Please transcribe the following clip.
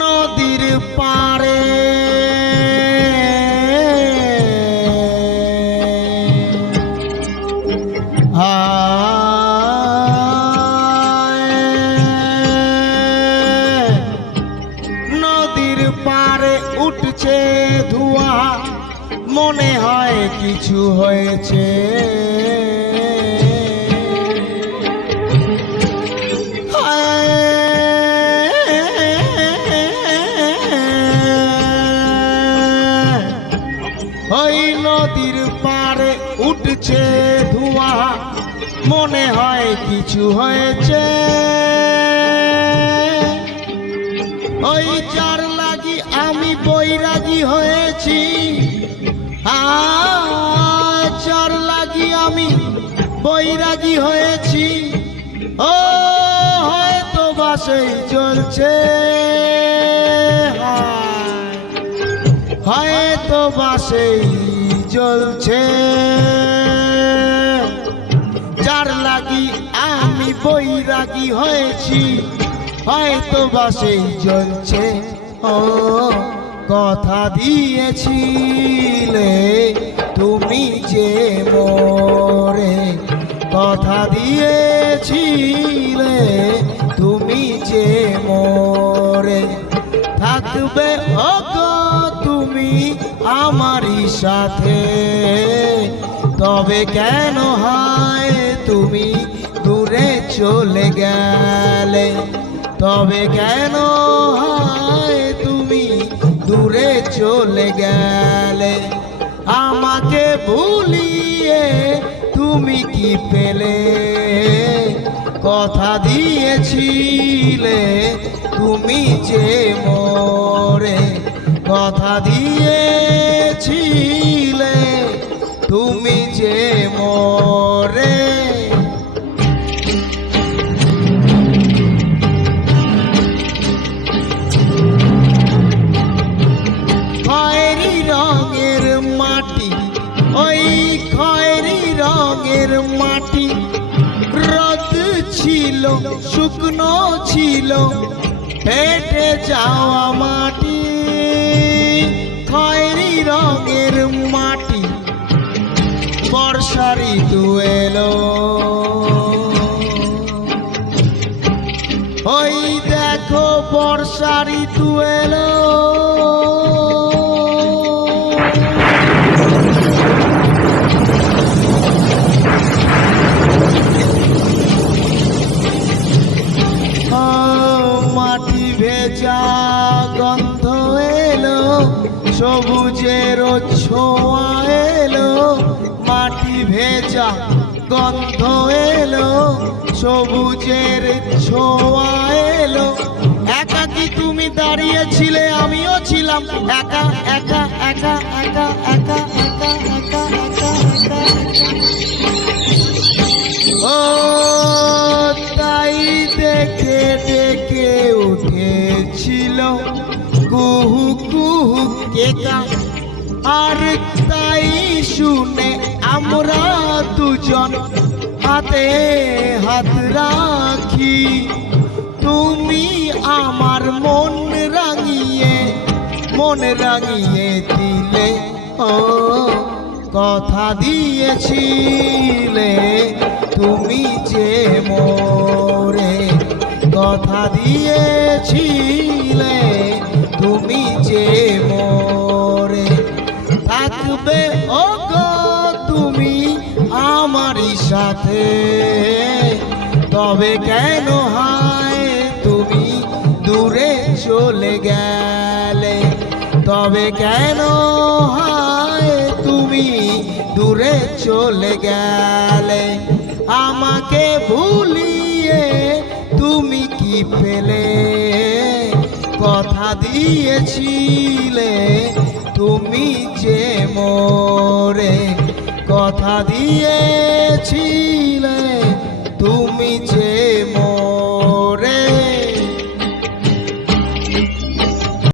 নদীর পারে নদীর পারে উঠছে ধোঁয়া, মনে হয় কিছু হয়েছে। ওই নদীর পারে উঠছে ধোঁয়া, মনে হয় কিছু হয়েছে। ওই যার লাগি আমি বৈরাগী হয়েছি, যার লাগি আমি বৈরাগী হয়েছি, ও হয়তো বাসেই চলছে, হয়তো বাসেই জ্বলছে। যার লাগি আমি বৈরাগী হয়েছি, হয়তো বাসেই জ্বলছে। ও কথা দিয়েছিলে তুমি যে মোরে, কথা দিয়েছিলে তুমি যে মোরে, থাকবে তুমি আমারই সাথে। তবে কেন হায় তুমি দূরে চলে গেলে, তবে কেন হায় তুমি দূরে চলে গেলে। আমাকে ভুলিয়ে তুমি কি পেলে, কথা দিয়েছিলে তুমি যে মোরে, কথা দিয়েছিলে তুমি যে মোরে। খয়েরি রঙের মাটি, ওই খয়েরি রঙের মাটি, রোদ ছিল শুকনো ছিল ফেটে যাওয়া মাটি। খয়েরি রঙের মাটি, বর্ষা ঋতু এলো, ওই দেখো বর্ষা ঋতু এলো। মাটি ভেজা গন্ধ এলো, সবুজের ছোঁয়া এলো। মাটি ভেজা গন্ধ এলো, সবুজের ছোঁয়া এলো। একাকী তুমি দাঁড়িয়েছিলে, আমিও ছিলাম একা একা একা একা একা একা একা একা একা। ও তাই দেখে ডেকে উঠেছিল কুহু কুহু কেকা, আর তাই শুনে আমরা দুজন হাতে হাত রাখি। তুমি আমার মন রাঙিয়ে দিলে, ও কথা দিয়েছিলে তুমি যে মোরে, কথা দিয়েছিলে তুমি যে মোরে। থাকবে ও গো তুমি আমারই সাথে, তবে কেন হায় তুমি দূরে চলে গেলে, তবে কেন হায় তুমি দূরে চলে গেলে। আমাকে ভুলিয়ে তুমি কি পেলে? কথা দিয়েছিলে তুমি যে মোরে, কথা দিয়েছিলে তুমি